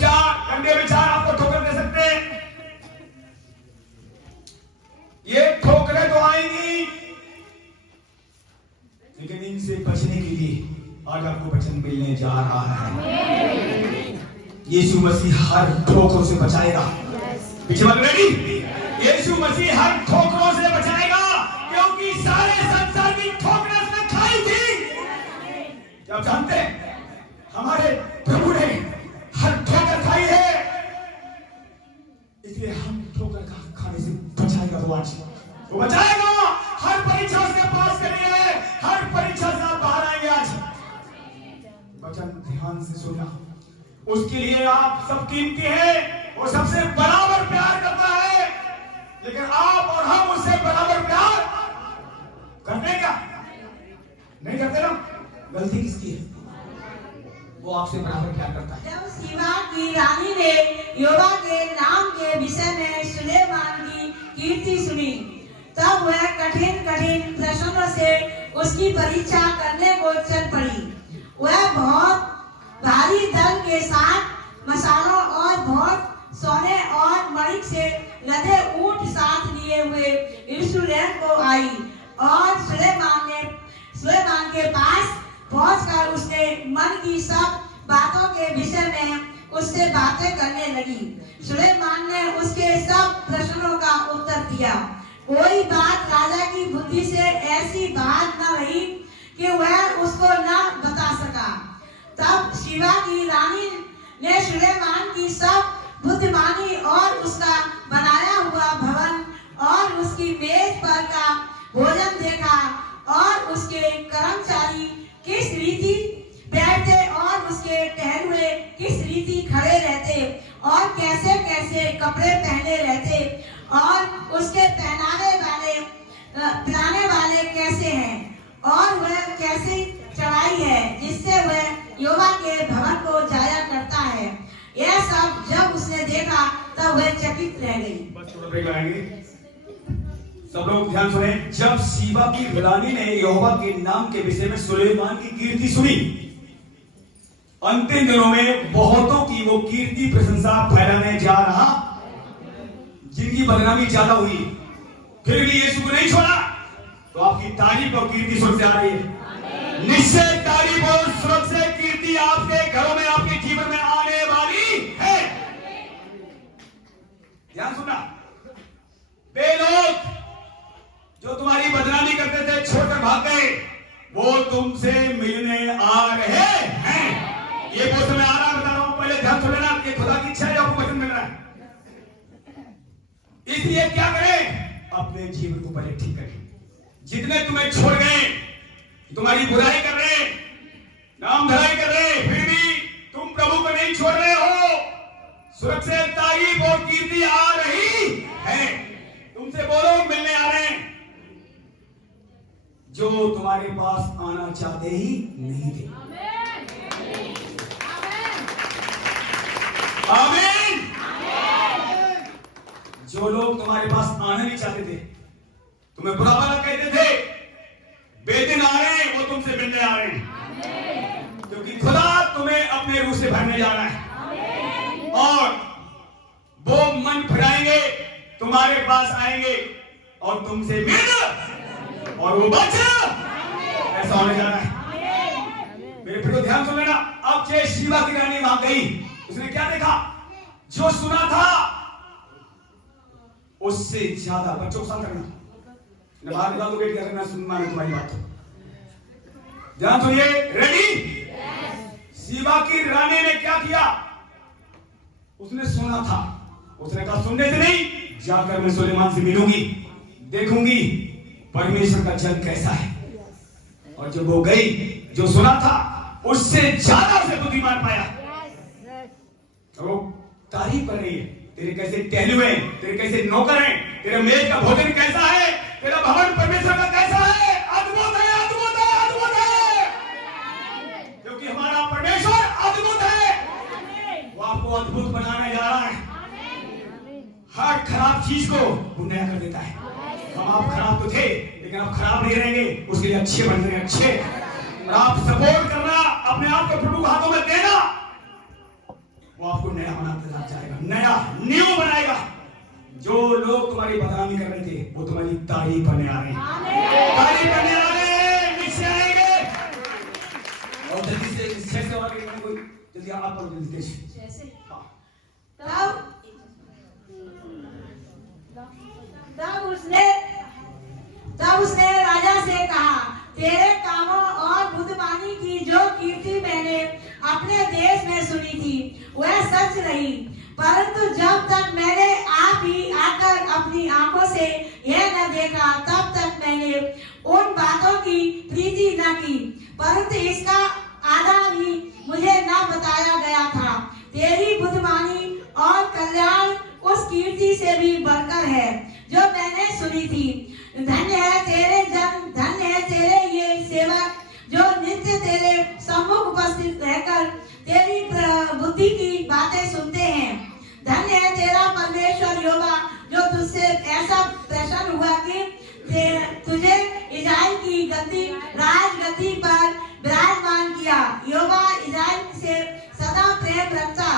गंदे विचार आपको ठोकर दे सकते हैं। ये ठोकरें तो आएंगी, लेकिन इनसे बचने के लिए आज आपको वचन मिलने जा रहा है। यीशु मसीह हर ठोकरों से बचाएगा। पीछे वाले रेडी? यीशु मसीह हर ठोकरों से बचाएगा, क्योंकि सारे संसार की ठोकरें उसने खाई थी। क्या आप जानते हैं हमारे प्रभु ने हर ठोकर खाई है, इसलिए हम ठोकर खाने से बचाएगा। वो बचाएगा। हर परीक्षा से पास करिए, हर परीक्षा से आप बाहर आएंगे। आज वचन ध्यान से सुनना। उसके लिए आप सब कीमती हैं, वो सबसे बराबर प्यार करता है, लेकिन आप और हम उससे बराबर प्यार करते क्या? नहीं करते ना? गलती किसकी है? वो आपसे बराबर प्यार करता है। जब सीबा की रानी ने यहोवा के नाम के विषय में सुलेमान की कीर्ति सुनी, तब वह कठिन कठिन प्रश्नों से उसकी परीक्षा करने को चल पड़ी। वह बहुत भारी दल के साथ मसालों और बहुत सोने और मणिक से लदे ऊंट साथ लिए हुए यरूशलेम को आई, और सुलेमान के पास पहुंचकर उसने मन की सब बातों के विषय में उससे बातें करने लगी। सुलेमान ने उसके सब प्रश्नों का उत्तर दिया। कोई बात राजा की बुद्धि से ऐसी बात न रही कि वह उसको न बता सका। तब सीबा की रानी ने सुलेमान की सब बुद्धिमानी और उसका बनाया हुआ भवन और उसकी मेज पर का भोजन देखा, और उसके कर्मचारी किस रीति बैठते और उसके टहलुए किस रीति खड़े रहते, और कैसे कैसे कपड़े पहने रहते, और उसके पिलाने वाले कैसे हैं, और वह कैसी चढ़ाई है जिससे वह यहोवा के भवन को जाया करता है। यह सब जब उसने देखा तब वह चकित रह गई। बस थोड़ा ब्रेक लगाएंगे। सब लोग ध्यान सुने। जब सीबा की रानी ने यहोवा के नाम के विषय में सुलेमान की कीर्ति सुनी, अंतिम दिनों में बहुतों की वो कीर्ति प्रशंसा फैलाने जा रहा, जिनकी बदनामी ज्यादा हुई, फिर भी यीशु को नहीं छोड़ा, तो आपकी तारीफ और कीर्ति स्वर्ग से आ रही है। निश्चय तारीफ और स्वर्ग से कीर्ति आपके घरों में, आपके जीवन में आने वाली है। ध्यान सुनना। वे लोग जो तुम्हारी बदनामी करते थे, छोड़कर भाग गए, वो तुमसे मिलने आ रहे हैं। ये वो समय आ रहा, बता रहा हूं। पहले ध्यान सुन लेना कि खुदा की इच्छा है, आपको वचन मिल रहा है। इसलिए क्या करें? अपने जीवन को पहले ठीक करें। जितने तुम्हें छोड़ गए, तुम्हारी बुराई कर रहे, नाम धराई कर रहे, फिर भी तुम प्रभु को नहीं छोड़ रहे हो, स्वर्ग से तारीफ और कीर्ति आ रही है। तुमसे बोलो, मिलने आ रहे हैं, जो तुम्हारे पास आना चाहते ही नहीं थे। आमीन। जो लोग तुम्हारे पास आना नहीं चाहते थे, तुम्हें बुरा भला कहते थे, बेदिन आ रहे हैं, वो तुमसे मिलने आ रहे हैं, क्योंकि खुदा तुम्हें अपने रूह से भरने जा रहा है, और वो मन फिराएंगे, तुम्हारे पास आएंगे और तुमसे मिल और वो बच। ऐसा होने जा रहा है। मेरे प्रियो ध्यान सुन लेना। अब जय सीबा की रानी वहां गई, उसने क्या देखा? जो सुना था उससे ज्यादा। बच्चों को शांत करना, बाहर निकाल दो, वेट कर रहे, सुनना है तुम्हारी बात। ध्यान सुनिए। रेडी? सीबा की रानी ने क्या किया? उसने सुना था, उसने कहा सुनने से नहीं, जाकर मैं सुलेमान से मिलूंगी, देखूंगी परमेश्वर का जन कैसा है। और जब वो गई, जो सुना था उससे ज्यादा उसे बुद्धिमान पाया। वो तारीफ कर रही है, तेरे कैसे टहलुए, तेरे कैसे नौकर हैं, तेरे मेज का भोजन कैसा है, तेरा भवन परमेश्वर का कैसा है। अद्भुत है, अद्भुत है, अद्भुत है, क्योंकि हमारा परमेश्वर अद्भुत है। वो आपको अद्भुत बनाने जा रहा है। हर खराब चीज को वो नया कर देता है। हम आप खराब तो थे, लेकिन आप खराब नहीं रहेंगे, उसके लिए अच्छे बन जाएंगे, अच्छे। और आप सपोर्ट करना, अपने आप को प्रभु के हाथों में देना, वो आपको नया बनाता जाएगा, नया न्यू बनाएगा। जो लोग तुम्हारी बदनामी कर रहे थे वो तुम्हारी तारीफ करने आ रहे हैं, तारीफ करने आ रहे हैं, नीचे आएंगे। और जल्दी से 6 से आगे कोई जल्दी आप पढ़ो जल्दी से। तब उसने राजा से कहा, तेरे कामों और बुद्धवाणी की जो कीर्ति मैंने अपने देश में सुनी थी वह सच रही, परंतु जब तक मैंने आप ही आकर अपनी आंखों से यह न देखा तब तक मैंने उन बातों की प्रीति न की, परंतु इसका आधा भी मुझे न बताया गया था। तेरी बुद्धवाणी और कल्याण उस कीर्ति से भी बढ़कर है जो मैंने सुनी थी। धन्य है तेरे जन, धन्य है तेरे ये सेवक जो नित्य तेरे सम्मुख उपस्थित रहकर तेरी बुद्धि की बातें सुनते हैं। धन्य है तेरा परमेश्वर यहोवा जो तुझसे ऐसा प्रसन्न हुआ कि तुझे इज़राइल की गद्दी राजगद्दी पर विराजमान किया। यहोवा इज़राइल से सदा प्रेम रखता,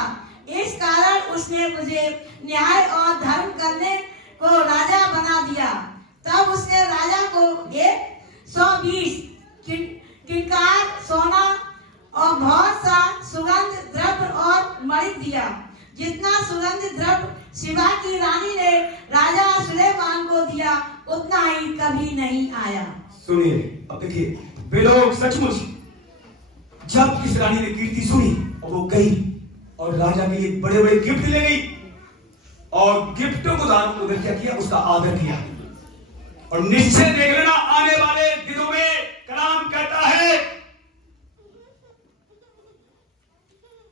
इस कारण उसने मुझे न्याय और धर्म करने को राजा बना दिया। तब उसने राजा को 120 किंकार सोना और बहुत सा सुगंध द्रव्य और मणि दिया, जितना सुगंध द्रव्य शिवा की रानी ने राजा सुलेमान को दिया उतना ही कभी नहीं आया। सुनिए, अब देखिए, वे लोग सचमुच जब इस रानी ने कीर्ति सुनी और वो गई और राजा के लिए बड़े बड़े गिफ्ट ले गई और गिफ्टों को दान को क्या किया, उसका आदर किया। और निश्चय देख लेना आने वाले दिनों में कलाम कहता है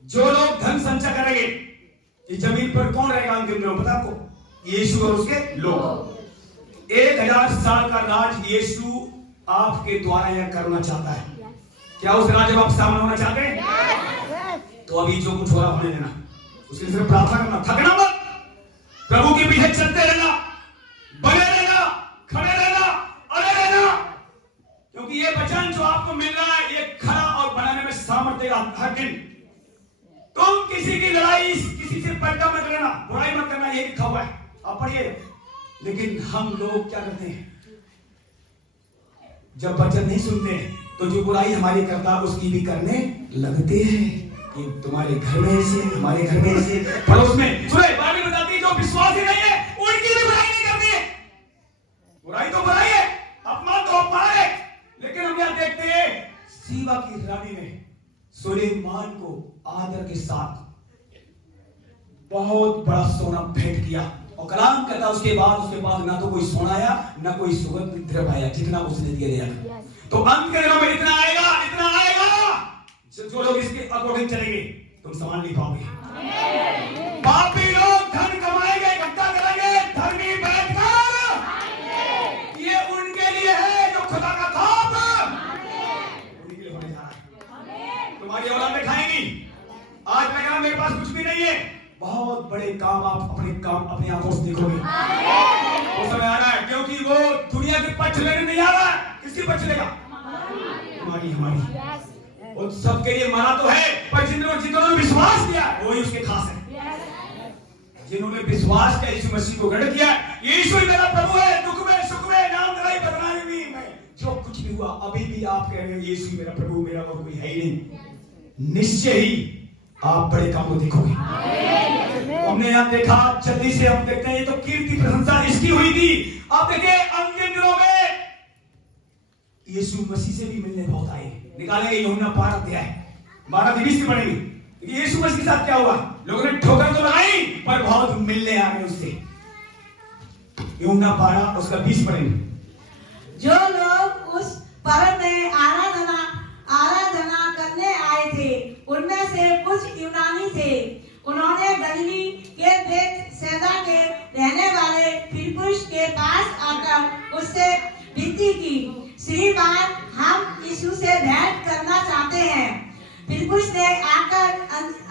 जो लोग धन संचय करेंगे, इस जमीन पर कौन रहेगा अंतिम दिनों, पता आपको? यीशु और उसके लोग। 1000 साल का राज यीशु आपके द्वारा यह करना चाहता है। क्या उस राज में आप शामिल होना चाहते हैं? तो अभी जो कुछ हो रहा होने देना, उसके लिए सिर्फ प्रार्थना करना, थकना मत, प्रभु के पीछे चलते रहना, बने रहना, खड़े रहना, अड़े रहना, क्योंकि ये वचन जो आपको मिल रहा है ये खड़ा और बनाने में सामर्थ्य देगा हर दिन। तुम किसी की लड़ाई, किसी से पलटा मत लेना, बुराई मत करना, ये लिखा हुआ है, आप पढ़िए। लेकिन हम लोग क्या करते हैं, जब वचन नहीं सुनते तो जो बुराई हमारी करता है उसकी भी करने लगते हैं कि तुम्हारे घर में ऐसे, हमारे घर में ऐसे, पड़ोस में। सुने, बाइबल बताती है जो विश्वासी नहीं है उनकी भी बुराई नहीं करते हैं। बुराई तो बुराई है, अपमान तो अपमान है, लेकिन हम क्या देखते हैं, सीबा की रानी ने सुलेमान को आदर के साथ बहुत बड़ा सोना भेंट किया और कलाम कहता उसके बाद ना तो कोई सोना आया ना कोई सुगंध द्रव्य आया, जितना उसने दिया। तो अंत के दिनों में इतना आएगा जो लोग इसके अकॉर्डिंग चलेंगे तुम संभाल नहीं पाओगे। पापी लोग धन कमाएंगे, इकट्ठा करेंगे, धर्मी बैठकर, ये उनके लिए है जो खुदा का खौफ उनके लिए होने जा रहा है। तुम्हारी औलाद में खाएंगी। आज मैं कहा मेरे पास कुछ भी नहीं है, बहुत बड़े काम आप अपनी आंखों से देखोगे। वो समय आ रहा है, क्योंकि वो दुनिया के पक्ष लेने नहीं आ रहा है। किसकी पक्ष लेगा? तुम्हारी, हमारी। और सबके लिए मरा तो है, पर जिन्होंने विश्वास किया वही उसके खास है। जिन्होंने विश्वास किया यीशु मसीह को ग्रहण किया, यीशु ही मेरा प्रभु है, दुख में सुख में नाम लड़ाई बदनामी में जो कुछ भी हुआ, अभी भी आप कह रहे हैं यीशु मेरा प्रभु, मेरा और कोई है ही नहीं। निश्चय ही आप बड़े काम को देखोगे। हमने यहाँ देखा, जल्दी से हम देखते हैं, ये तो कीर्ति प्रशंसा इसकी हुई थी। अब देखिए अंतिम दिनों में यीशु मसीह से भी मिलने बहुत आए। निकालेंगे यूहन्ना 12:20 से पढ़ेंगे। यीशु मसीह के साथ क्या हुआ? लोगों ने ठोकर तो लगाई पर बहुत मिलने आ गए उससे। यूहन्ना 12:20 पढ़ेंगे। जो लोग उस पर्व में आराधना करने आए थे उनमें से कुछ यूनानी थे। उन्होंने गलीली के बेतसैदा के रहने वाले फिलिप्पुस के पास आकर उससे विनती की, श्रीमान हम यीशु से भेंट करना चाहते हैं। फिलिप्पुस ने आकर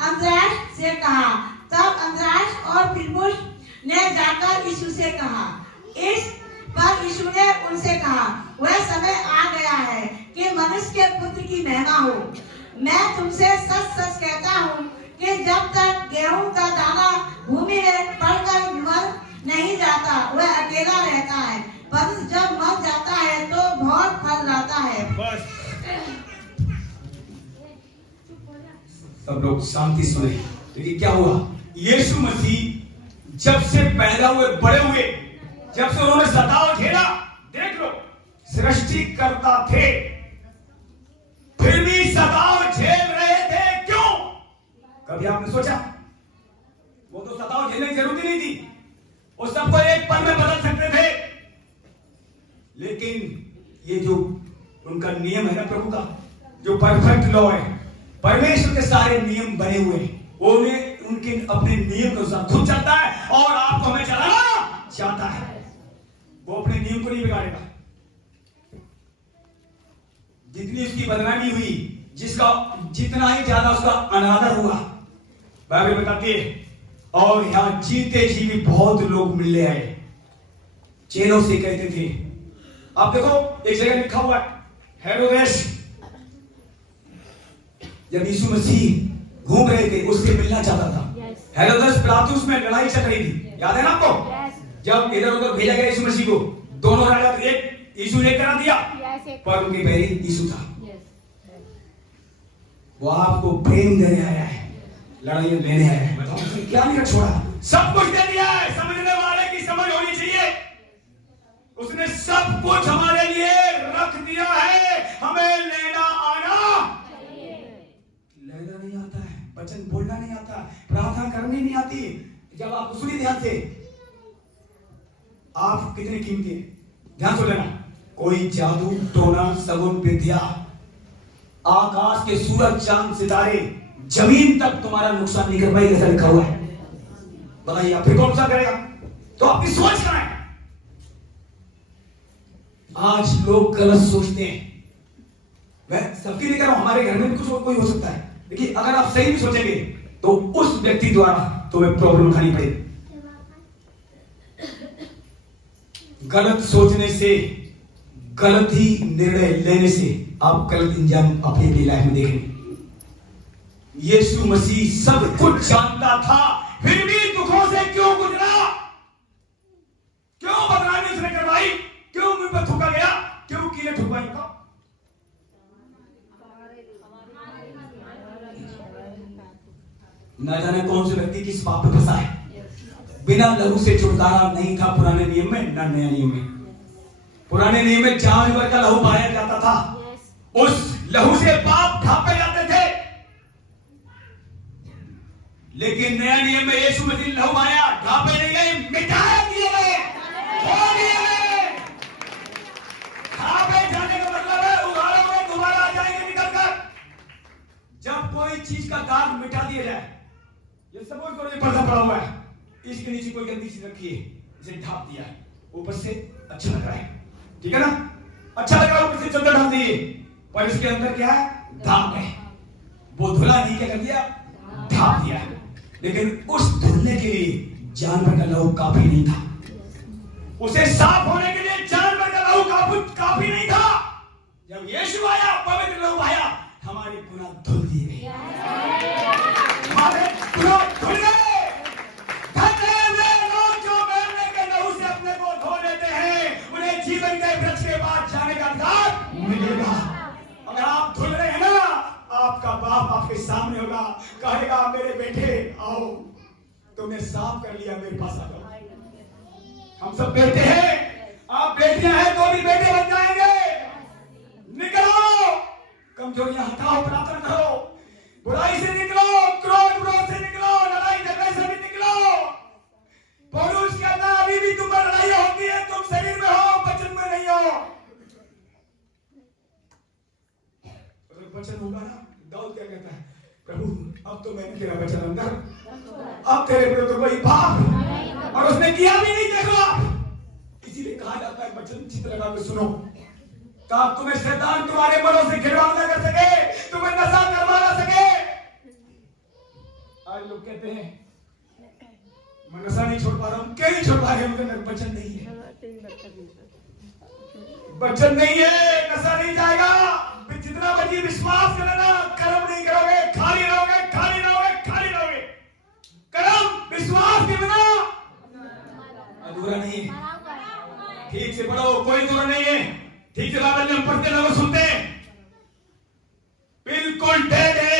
अंद्रयास से कहा। तब अंद्रयास और फिलिप्पुस ने जाकर यीशु से कहा। इस पर यीशु ने उनसे कहा, वह समय आ गया है कि मनुष्य के पुत्र की महिमा हो। मैं तुमसे सच सच कहता हूँ कि जब तक गेहूं का दाना भूमि में पड़कर मर नहीं जाता वह अकेला रहता है, पर जब मर जाता है तो बहुत फल लाता है। बस सब लोग शांति सुने। लेकिन क्या हुआ, यीशु मसीह जब से पैदा हुए बड़े हुए, जब से उन्होंने सताव झेला, देख लो सृष्टिकर्ता थे फिर भी सताव झेल रहे थे। क्यों? कभी आपने सोचा? वो तो सताव झेलने की जरूरत नहीं थी, वो सबको एक पल में बदल सकते थे। लेकिन ये जो उनका नियम है ना प्रभु का, जो परफेक्ट लॉ है, परमेश्वर के सारे नियम बने हुए हैं, वो उनके अपने नियम के अनुसार खुद चलता है और आपको हमें चलाना चाहता है। वो अपने नियम को नहीं बिगाड़ेगा। जितनी उसकी बदनामी हुई, जिसका जितना ही ज्यादा उसका अनादर हुआ, बाइबल बताती है, और यहां जीते जी भी बहुत लोग मिलने आए, चेलों से कहते थे। आप देखो एक जगह लिखा हुआ है, हेरोदेस जब यीशु मसीह घूम रहे थे उससे मिलना चाहता था। हेरोदेस पिलातुस में लड़ाई चल रही थी, याद है ना आपको? जब इधर उधर भेजा गया यीशु मसीह को, दोनों राजा एक यीशु ने करा दिया, पर उनके पैरी यीशु था। वो आपको प्रेम देने आया है, लड़ाई लेने आया है। बताओ उसने क्या नहीं छोड़ा, सब कुछ दे दिया है। समझने वाले की समझ होनी चाहिए, उसने सब कुछ हमारे लिए रख दिया है। हमें लेना आना लेना नहीं आता है, वचन बोलना नहीं आता, प्रार्थना करनी नहीं आती। जब आप सुनिए ध्यान से, आप कितने कीमती हैं, ध्यान से लेना। कोई जादू टोना सगुन विद्या, आकाश के सूरज चांद सितारे, जमीन तक तुम्हारा नुकसान नहीं कर पाएगी, ऐसा लिखा हुआ है। बताइए आप फिर कौन सा करेगा? तो आपकी सोच कहां है? आज लोग गलत सोचते हैं। मैं सबके लिए कह रहा हूं, हमारे घर में भी कुछ कोई हो सकता है, देखिए अगर आप सही भी सोचेंगे तो उस व्यक्ति द्वारा तुम्हें प्रॉब्लम उठानी पड़ेगी। गलत सोचने से, गलत ही निर्णय लेने से आप गलत इंजाम अपनी लाइफ में देखेंगे। यीशु मसीह सब कुछ जानता था, फिर भी दुखों से क्यों गुजरा? क्यों बदनामी उसने करवाई? क्यों मुंह पर थूका गया? क्यों कीले ठुकवाई? न जाने कौन से व्यक्ति किस पाप में फंसा है। बिना लहू से छुटकारा नहीं था पुराने नियम में, न नया नियम में। पुराने नियम में जानवर का लहू पाया जाता था, उस लहू से पाप ढांपे जाते थे। लेकिन नया नियम में यीशु मसीह लहू आया, ढांपे नहीं गए, मिटाए दिए गए, खो दिए गए। ढांपे जाने का मतलब है उधारों में दोबारा आ जाएंगे निकल कर। जब कोई चीज का दाग मिटा दिया जाए, ये सपोज करो ये पर्दा पड़ा हुआ है, इसके नीचे कोई गंदी चीज रखी है, इसे ढांप दिया है, ऊपर से अच्छा लग रहा है, ठीक है ना? अच्छा लग रहा है, ऊपर से चद्दर ढांप दिए, पर इसके अंदर क्या है? दाग है। वो धुला नहीं, क्या कर दिया? ढांप दिया। लेकिन उस धुलने के लिए जानवर का लहू काफी नहीं था, उसे साफ होने के लिए जानवर का लहू काफी नहीं था। जब यीशु आया, पवित्र लहू आया, हमारे गुनाह धुल दिए गए, हमारे गुनाह धुल गए। जीवन के वृक्ष के बाद जाने का अधिकार मिलेगा। अगर आप धुल रहे हैं ना, आपका बाप आपके सामने होगा, कहेगा मेरे बेटे आओ, तुमने साफ कर लिया, मेरे पास आ जाओ। हम सब बेटे हैं, आप बेटियां हैं तो भी बेटे बन जाएंगे। निकलो, कमजोरियां हटाओ, प्रार्थना करो, बुराई से निकलो, क्रोध से निकलो, लड़ाई झगड़े से भी निकलो। पुरुष के अंदर अभी भी तुम पर लड़ाई होती है, तुम शरीर में हो, वचन में नहीं हो। वचन होगा ना, दाऊद क्या कहता है? प्रभु अब तो मैंने तेरा वचन अंदर, अब तेरे विरुद्ध तो कोई पाप, और उसने किया भी नहीं, देखो आप। इसीलिए कहा जाता है वचन चित्त लगा के सुनो, ताकि तुम्हें शैतान तुम्हारे मनों से खिलवाड़ न कर सके, तुम्हें नशा करवा ना सके। आज लोग कहते हैं मैं नशा नहीं छोड़ पा रहा हूं, क्यों नहीं छोड़ पा रहे? मुझे वचन नहीं है, वचन नहीं है, नशा नहीं जाएगा। जितना बची विश्वास करना, कर्म नहीं करोगे, खाली रहोगे, खाली रहोगे, खाली बुरा नहीं है। ठीक से पढ़ो, कोई बुरा नहीं है। ठीक से बाइबल में पढ़ते लोग सुनते, बिल्कुल डेड है,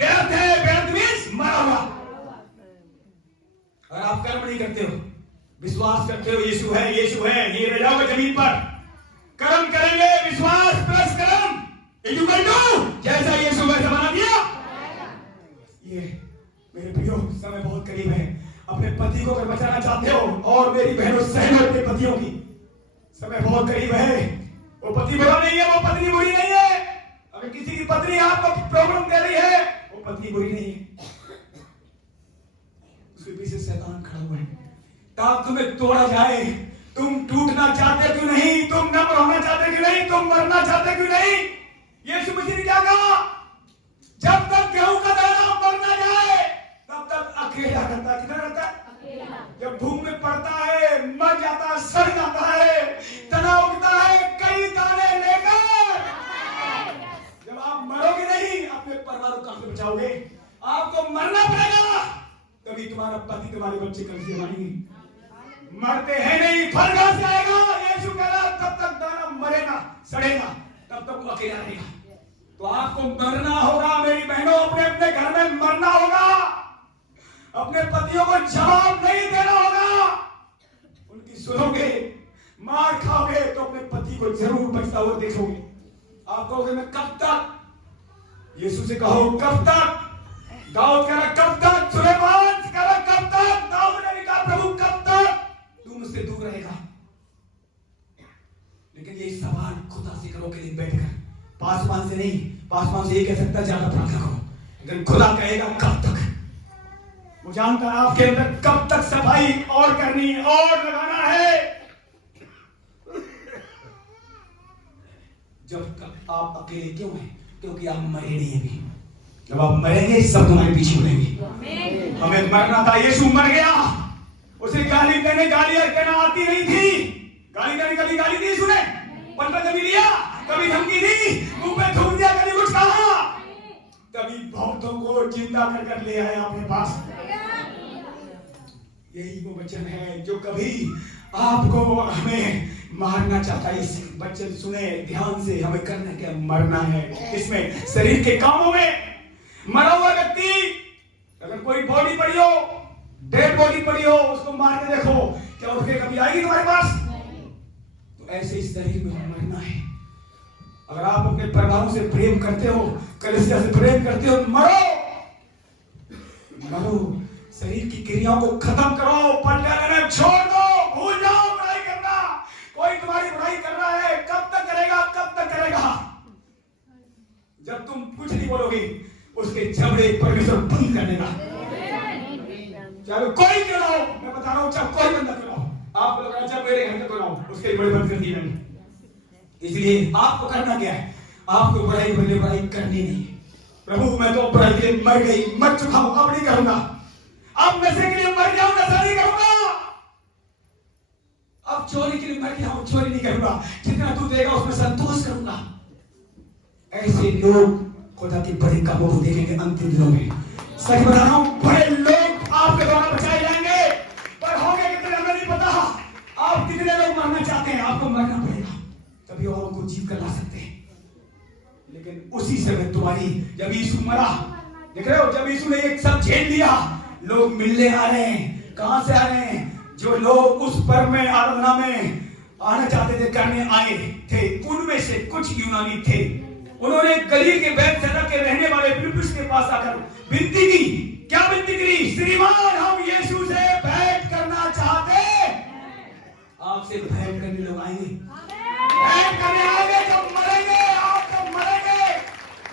व्यर्थ है। व्यर्थ मीन्स मरा हुआ। और आप कर्म नहीं करते हो, विश्वास करते हो यीशु है, यीशु है, ये रह जाओगे जमीन पर। कर्म करेंगे, विश्वास प्लस कर्म इक्वल टू जैसा यीशु वैसा बना दिया। ये मेरे प्रियो, समय बहुत करीब है। अपने पति को अगर बचाना चाहते हो, और मेरी बहनों सहन अपने पतियों की, समय बहुत करीब है। वो पति बुरा नहीं है, वो पत्नी बुरी नहीं है। अगर किसी की पत्नी आपको प्रॉब्लम दे रही है, वो पत्नी बुरी नहीं है, उसके पीछे शैतान खड़ा हुआ है। ताकि तुम्हें तोड़ा जाए। तुम टूटना चाहते क्यों नहीं? तुम नम्र होना चाहते क्यों नहीं? तुम मरना चाहते क्यों नहीं? यीशु मसीह ने क्या कहा? जब तक गेहूं का दाना मर ना जाए तब तक अकेला रहता है। किधर रहता है? जब भूख में पड़ता है, मर जाता है, सड़ जाता है, तना उगता है कई दाने लेकर। जब आप मरोगे नहीं, अपने परिवार को कहां से बचाओगे? आपको मरना पड़ेगा, तभी तुम्हारा पति, तुम्हारे बच्चे कल से आएंगे। मरते हैं नहीं, फल कहां से आएगा? यीशु कह रहा तब तक दाना मरेगा, सड़ेगा, तब तक वो अकेला रहेगा। तो आपको मरना होगा मेरी बहनों, अपने अपने घर में मरना होगा। अपने पतियों को जवाब नहीं देना होगा। उनकी सुनोगे, मार खाओगे तो अपने पति को जरूर बचता हुआ देखोगे। आप कहोगे मैं कब तक? यीशु से कहो कब तक? दाऊद कह रहा कब तक? सुलेमान कह रहा कब तक? दाऊद ने भी कहा प्रभु कब तक तू मुझसे दूर रहेगा? लेकिन ये सवाल खुदा से करो के लिए बैठकर, पासवान से नहीं। पासवान से ये कह सकता ज्यादा प्रार्थना करो, लेकिन खुदा कहेगा कब तक? वो जानता है आपके अंदर कब तक सफाई और करनी और लगाना है। जब तक आप अकेले क्यों हैं? क्योंकि आप मरे नहीं अभी। जब आप मरेंगे सब तुम्हारे पीछे उड़ेंगे। हमें मरना था, यीशु मर गया। उसे गाली देने, गालियां कहना आती नहीं थी। गाली देने, कभी गाली दी सुने? पलटा कभी लिया? कभी धमकी दी? मुंह पे थूक दिया? कभी कुछ कहा? तभी बहुतों को जिंदा कर ले आए अपने पास। यही वो वचन है जो कभी आपको हमें मारना चाहता है। इस वचन सुने ध्यान से, हमें करना क्या? मरना है। इसमें शरीर के कामों में मरा हुआ व्यक्ति, अगर कोई बॉडी पड़ी हो, डेड बॉडी पड़ी हो, उसको मार के देखो, क्या उठ के कभी आएगी तुम्हारे पास? तो ऐसे इस शरीर में मरना है। अगर आप अपने परिवारों से प्रेम करते हो, कलीसिया से प्रेम करते हो, मरो मरो। शरीर की क्रियाओं को खत्म करो, पलटा लेना छोड़ दो, भूल जाओ बुराई करना। कोई तुम्हारी बुराई कर रहा है, कब तक करेगा? कब तक करेगा? जब तुम कुछ नहीं बोलोगे, उसके झगड़े परमेश्वर बंद कर देगा। चाहे कोई क्यों ना हो, मैं बता रहा हूं, चाहे कोई बंदा क्यों ना हो। आप लोग अच्छा मेरे घर में क्यों ना हो, उसके बड़े बंद कर दिए मैंने। इसलिए आपको करना क्या है? आपको बुराई बदले बुराई करनी नहीं। प्रभु मैं तो बुराई के लिए मर गई, मर चुका हूं, अब नहीं करूंगा। अब नशे के लिए मर जाऊं, नशा नहीं करूंगा। अब चोरी के लिए मर गया हूं, चोरी नहीं करूंगा। जितना तू देगा उसमें संतोष करूंगा। ऐसे लोग खुदा के बड़े कामों को देखेंगे अंतिम दिनों में। सच बता रहा हूं, बड़े लोग आपके द्वारा बचाए जाएंगे, पर होंगे कितने हमें नहीं पता। आप कितने लोग मरना चाहते हैं, आपको मरना पड़ेगा, तभी औरों को जीव कर ला सकते हैं। लेकिन उसी समय तुम्हारी, जब यीशु मरा, देख रहे हो, जब यीशु ने एक सब झेल लिया, लोग मिलने आ रहे हैं। कहां से आ रहे हैं? जो लोग उस पर्व में, आराधना में आना चाहते थे, करने आए थे, उनमें से कुछ यूनानी थे। उन्होंने गलील के बैतसैदा के रहने वाले फिलिप्पुस के पास आकर विनती की। क्या विनती की? श्रीमान हम यीशु से भेंट करना चाहते। आपसे भेंट करने लोग आएंगे, भेंट करने आएंगे। जब मरेंगे, आप तो मरेंगे।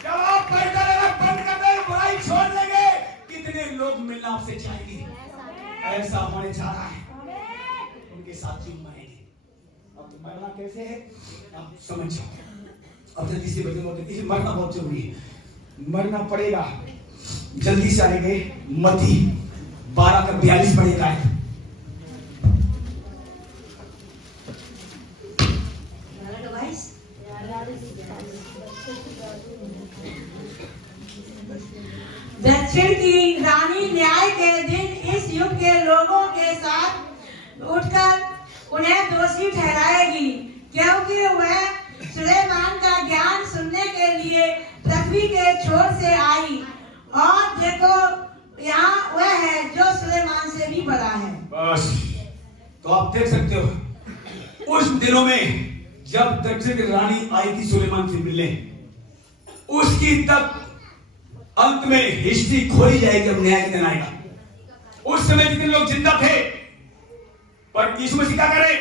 जब आप पैसा लेना बंद कर देंगे, बुराई छोड़ देंगे, कितने लोग मिलना आपसे चाहेंगे। ऐसा होने जा रहा है, उनके साथ ही मरेंगे। अब तो मरना कैसे है आप समझ जाओ। अब जल्दी से बदलो, मरना बहुत जरूरी है, मरना पड़ेगा। जल्दी से आएंगे। मत्ती 12:42 पढ़ेगा। दक्षिण की रानी न्याय के दिन इस युग के लोगों के साथ उठ आप देख सकते हो उस दिनों में जब दक्षिण की रानी आई थी सुलेमान से मिलने, उसकी तब अंत में हिस्ट्री खोली जाएगी, अब न्याय के दिन आएगा। उस समय जितने लोग जिंदा थे, पर यीशु मसीह क्या करे,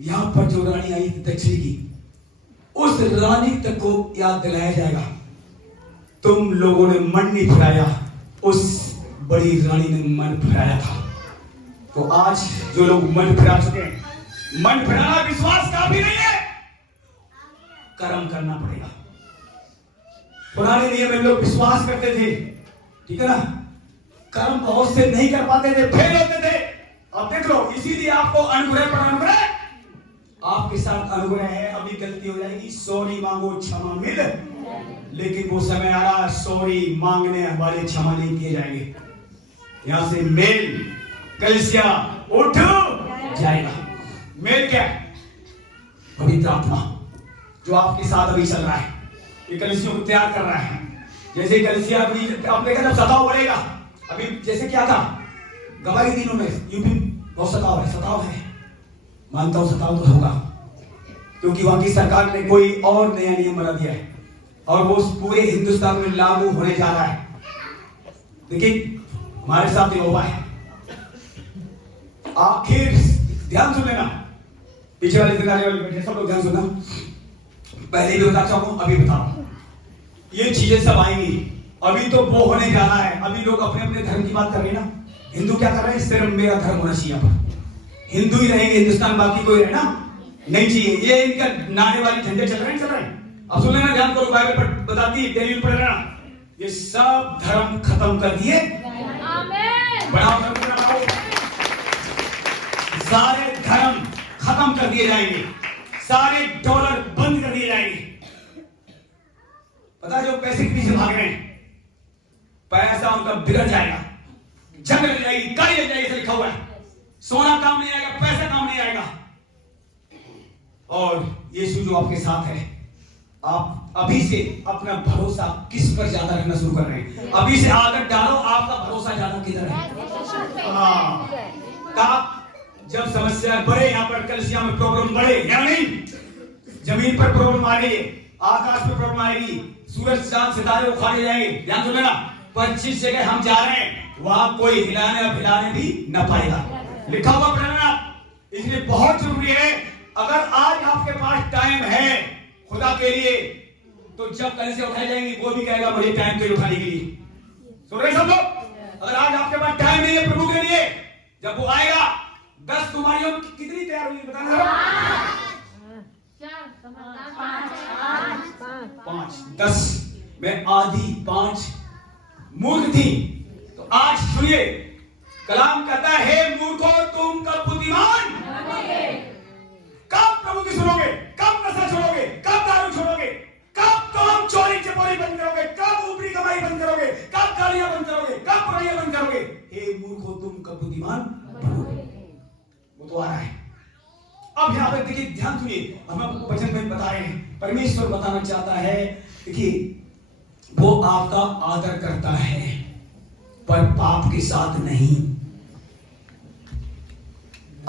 यहां पर जो रानी आई थी दक्षिण की, उस रानी तक को याद दिलाया जाएगा, तुम लोगों ने मन नहीं फिराया, उस बड़ी रानी ने मन फिराया था। तो आज जो लोग मन फिरा चुके हैं, मन फिराना विश्वास काफी नहीं है, कर्म करना पड़ेगा। पुराने नियम में लोग विश्वास करते थे, ठीक है ना, कर्म बहुत से नहीं कर पाते थे, फेल होते थे। अब देख लो, इसीलिए आपको अनुग्रह पर अनुग्रह, आपके साथ अनुग्रह है। अभी गलती हो जाएगी, सॉरी मांगो, क्षमा मिल, लेकिन वो समय आ रहा, सॉरी मांगने हमारे क्षमा नहीं किए जाएंगे। यहां से मेल कलिसिया उठ जाएगा। मेल क्या है? पवित्र आत्मा जो आपके साथ अभी चल रहा है, ये कलिसियों को तैयार कर रहा है। जैसे कलिसिया अभी आपने कहा सताव बढ़ेगा, अभी जैसे क्या था गवाही के दिनों में यूपी बहुत सताव है, मानता हूं सताव तो होगा, क्योंकि वहां की सरकार ने कोई और नया नियम बना दिया है और वो पूरे हिंदुस्तान में लागू होने जा रहा है। देखिए हमारे साथ ये हुआ है। आखिर ध्यान सुन लेना, पीछे वाले किनारे वाले बैठे सब लोग ध्यान सुनना, पहले भी बताता हूं, अभी बताओ, ये चीजें सब आएंगी। अभी तो वो होने जाना है। अभी लोग अपने अपने धर्म की बात कर रहे हैं ना, हिंदू क्या कर रहे हैं, सिर्फ मेरा धर्म होना चाहिए, हिंदू ही रहेंगे हिंदुस्तान, बाकी कोई रहना नहीं चाहिए। ये इनका नारे वाली झंडे चल रहे हैं। अब सुन लेना, ध्यान करो, बाइबल पर बताती है, टेलीविजन पर रहना, ये सब धर्म खत्म कर दिए, बढ़ाओ धर्म को बढ़ाओ, सारे धर्म खत्म कर दिए जाएंगे, सारे डॉलर बंद कर दिए जाएंगे। पता है जो पैसे के पीछे भाग रहे हैं, पैसा उनका बिगड़ जाएगा, जंग लग जाएगी, गाड़ी लग जाएगी, ऐसा लिखा हुआ है। सोना काम नहीं आएगा, पैसा काम नहीं आएगा। और यीशु जो आपके साथ है, आप अभी से अपना भरोसा किस पर ज्यादा रखना शुरू कर रहे हैं? अभी से आदत डालो, आपका भरोसा ज्यादा किधर है? जब समस्या बढ़े, यहाँ पर कलिसिया में प्रॉब्लम बढ़े या नहीं, जमीन पर प्रॉब्लम आ गई, आकाश पर प्रॉब्लम आएगी, सूरज चांद सितारे उखाड़े जाएंगे। ध्यान सुन लेना, 25 जगह हम जा रहे हैं, वहां कोई हिलाने और फिलाने भी न पाएगा, लिखा हुआ पढ़ना। इसलिए बहुत जरूरी है, अगर आज आपके पास टाइम है खुदा के लिए, तो जब कलिसिया उठाई जाएंगी, वो भी कहेगा मुझे टाइम के लिए उठाने के लिए। सुन रहे सब लोग? अगर आज आपके पास टाइम नहीं है प्रभु के लिए, जब वो आएगा, 10 तुम्हारी कितनी तैयार हुई बताना? 5, 10 में आधी 5 मूर्ख थी। तो आज सुनिए, कलाम कहता है, हे मूर्खों तुम कब बुद्धिमान? कब प्रभु की सुनोगे? कब नशा छोड़ोगे? कब दारू छोड़ोगे? कब तुम चोरी चपोरी बंद करोगे? कब ऊपरी कमाई बंद करोगे? कब गालियां बंद करोगे? कब बुराइयां बंद करोगे? हे मूर्खों तुम कब बुद्धिमान बनोगे? वो तो आ रहा है। अब यहाँ पे देखिए, ध्यान सुनिए, हम आपको वचन में बता रहे हैं, परमेश्वर बताना चाहता है, देखिए वो आपका आदर करता है, पर पाप के साथ नहीं,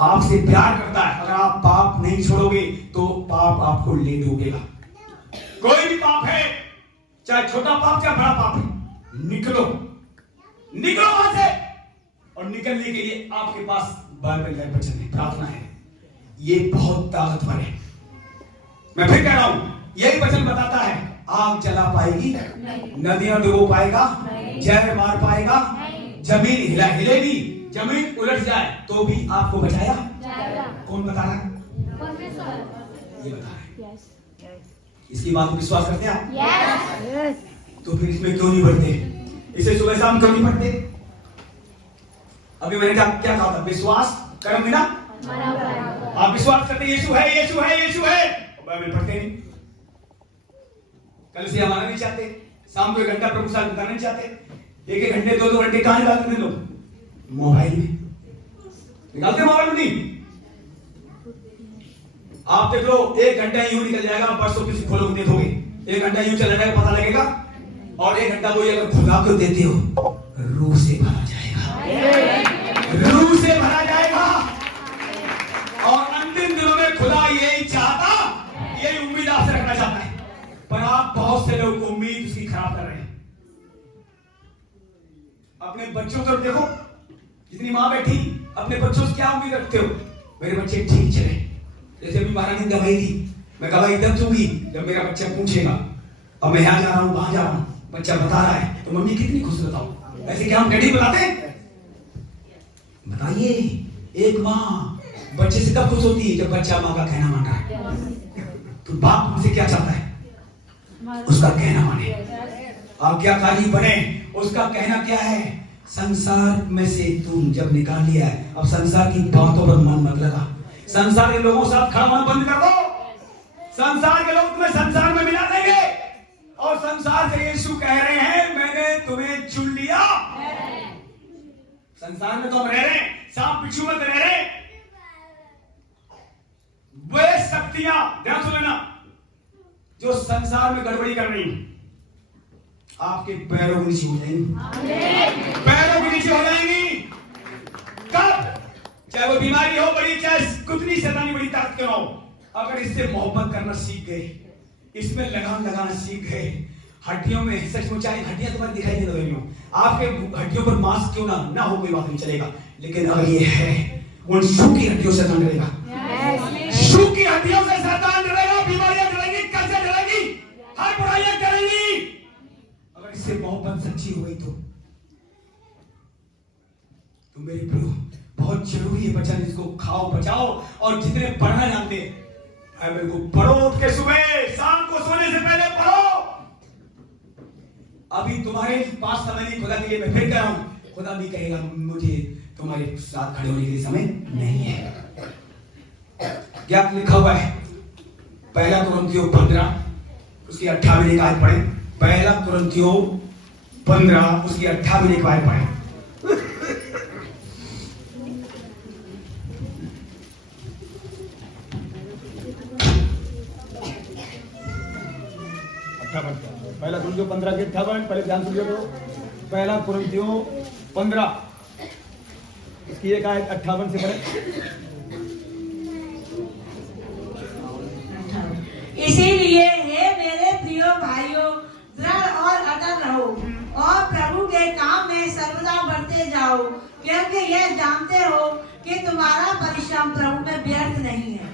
आपसे प्यार करता है। अगर आप पाप नहीं छोड़ोगे तो पाप आपको ले डूबेगा। कोई भी पाप है, चाहे छोटा पाप चाहे बड़ा पाप है, निकलो वहां से। और निकलने के लिए आपके पास बाइबल है, वचन है, प्रार्थना है, ये बहुत ताकतवर है। मैं फिर कह रहा हूं, यही वचन बताता है, आग जला पाएगी, नदियां डुबो पाएगा, जहर मार पाएगा, जमीन हिलेगी, जमीन उलट जाए तो भी आपको बचाया कौन बता रहा है? ये बता रहा है। इसकी बात को विश्वास करते हैं आप? तो फिर इसमें क्यों नहीं बढ़ते? इसे सुबह शाम क्यों नहीं पढ़ते? अभी मैंने क्या कहा था? विश्वास कर्म बिना, आप विश्वास करते यीशु है, यीशु है, यीशु है, बाइबल पढ़ते नहीं, कल से हमारा नहीं चाहते, शाम को 1 घंटा प्रभु साथ बिताना नहीं चाहते, 1-1 घंटे 2-2 घंटे कहां निकालते थे लोग? मोबाइल में निकालते, मोबाइल में नहीं। आप देख लो, 1 घंटा यूं निकल जाएगा, परसों किसी खोलोगे देखोगे, 1 घंटा यूं चला जाएगा, पता लगेगा, और 1 घंटा वो अगर खुदा को देते हो, रूह से भरा जाएगा, रूह से भरा जाएगा। लोग उम्मीद उसकी खराब कर रहे हैं। अपने बच्चों तरफ देखो, जितनी माँ बैठी अपने बच्चों से क्या उम्मीद रखते हो? मेरे बच्चे ठीक चले। जैसे अभी महारानी ने दवाई दी, मैं गवाही तब दूंगी जब मेरा बच्चा पूछेगा अब मैं यहाँ जा रहा हूँ वहां जा रहा हूँ, बच्चा बता रहा है तो मम्मी कितनी खुश रहता हूँ। ऐसे क्या हम डैडी बताते हैं? बताइए, एक माँ बच्चे से कब खुश होती है? जब बच्चा माँ का कहना मान रहा है। तो बाप मुझसे क्या चाहता है? उसका कहना माने, आज्ञाकारी बने। उसका कहना क्या है? संसार में से तुम जब निकाल लिया है, अब संसार की बातों पर मन मत लगा। संसार के लोगों के साथ खड़ा होना बंद कर दो। संसार के लोग तुम्हें संसार में मिला देंगे, और संसार से यीशु कह रहे हैं मैंने तुम्हें चुन लिया। संसार में तो हम रह रहे हैं, सांप बिच्छू में रह रहे हैं। वे शक्तियां, ध्यान सुन लेना, जो संसार में गड़बड़ी कर रही आपके पैरों के नीचे हो जाएंगी। पैरों के नीचे हो जाएंगी। कब? चाहे वो बीमारी हो बड़ी, चाहे कितनी शैतानी बड़ी ताकत क्यों हो, अगर इससे मोहब्बत करना सीख गए, इसमें लगाम लगाना सीख गए, हड्डियों में सचमुच हड्डियां तुम्हारी दिखाई दे रही हो, आपके हड्डियों पर मांस क्यों ना हो कोई बात नहीं चलेगा, लेकिन अगर ये है उन सूखी हड्डियों से शैतान डरेगा। सूखी हड्डियों से शैतान डरेगा। बीमारियां डरेगी, कैंसर डरेगी, हर बुराइयां करेंगी। अगर इससे मोहब्बत सच्ची हो गई तो मेरे प्रियो बहुत जरूरी है वचन, इसको खाओ बचाओ, और जितने पढ़ना जानते हैं बाइबल को पढ़ो, उठ के सुबह शाम को सोने से पहले पढ़ो। अभी तुम्हारे पास समय नहीं, खुदा के लिए मैं फिर कह रहा हूं, खुदा भी कहेगा मुझे तुम्हारे साथ खड़े होने के लिए समय नहीं है। क्या लिखा हुआ है? पहला कुरिन्थियों 15 उसकी 28 आयत पढ़े। पहला कुरिन्थियों 15 उसकी 28 आयत पढ़े। पहला कुरिन्थियों 15 के 58, पहले ध्यान सुनिए तो। पहला कुरिन्थियों 15 इसकी एक आयत 58 से पढ़े। इसीलिए हे मेरे प्रिय भाइयों, दृढ़ और अटल रहो और प्रभु के काम में सर्वदा बढ़ते जाओ, क्योंकि यह जानते हो कि तुम्हारा परिश्रम प्रभु में व्यर्थ नहीं है।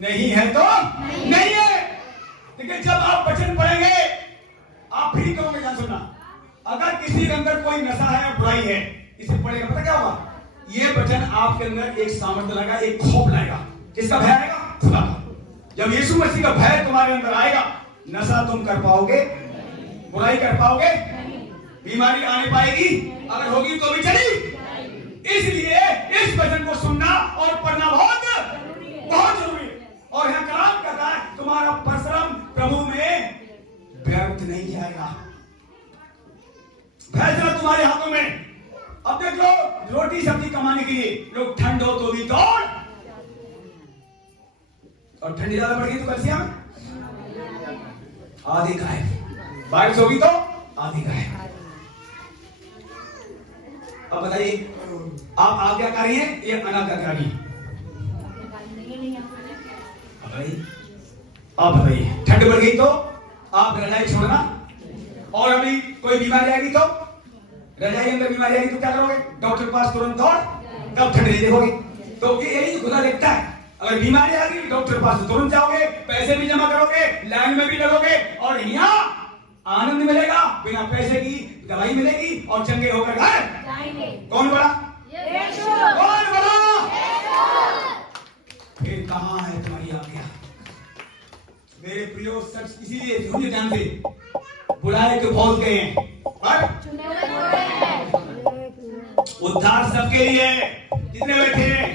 नहीं है तो नहीं है। लेकिन जब आप वचन पढ़ेंगे आप फिर कहोगे, क्या सुनना, अगर किसी के अंदर कोई नशा है, बुराई है, इसे पढ़ेगा, पता क्या होगा? ये वचन आपके अंदर एक सामर्थ्य लाएगा, एक खौफ लाएगा। किसका भय आएगा? खुदा का। जब यीशु मसीह का भय तुम्हारे अंदर आएगा, नशा तुम कर पाओगे? बुराई कर पाओगे? बीमारी आने पाएगी? अगर होगी तो भी चली। इसलिए इस वचन को सुनना और पढ़ना बहुत जरूरी है। और यहां कलाम कहता है तुम्हारा परिश्रम प्रभु में व्यर्थ नहीं जाएगा। फैसला तुम्हारे हाथों में। अब देख लो, रोटी सब्जी कमाने के लिए लोग ठंड हो तो भी दौड़, और ठंडी ज्यादा बढ़ गई तो कलसिया में आधी का है, बारिश होगी तो आधी का है। अब बताइए, आप आज्ञाकारी हैं या अनाज्ञाकारी? आप बताइए, ठंड बढ़ गई तो आप रजाई छोड़ना, और अभी कोई बीमारी आएगी तो रजाई अंदर बीमारी आएगी तो क्या करोगे? डॉक्टर के पास तुरंत दौड़, तब ठंड नहीं देखोगे। तो यही खुदा देखता है, अगर बीमारी आ गई डॉक्टर के पास तुरंत जाओगे, पैसे भी जमा करोगे, लाइन में भी लगोगे, और यहाँ आनंद मिलेगा, बिना पैसे की दवाई मिलेगी, और चंगे होकर घर कौन बड़ा? कौन बड़ा? फिर कहां है तुम्हारी आज्ञा? मेरे प्रियो, सच इसीलिए सुनिए ध्यान से, बुलाए तो बहुत गए हैं, पर उद्धार सबके लिए, जितने बैठे हैं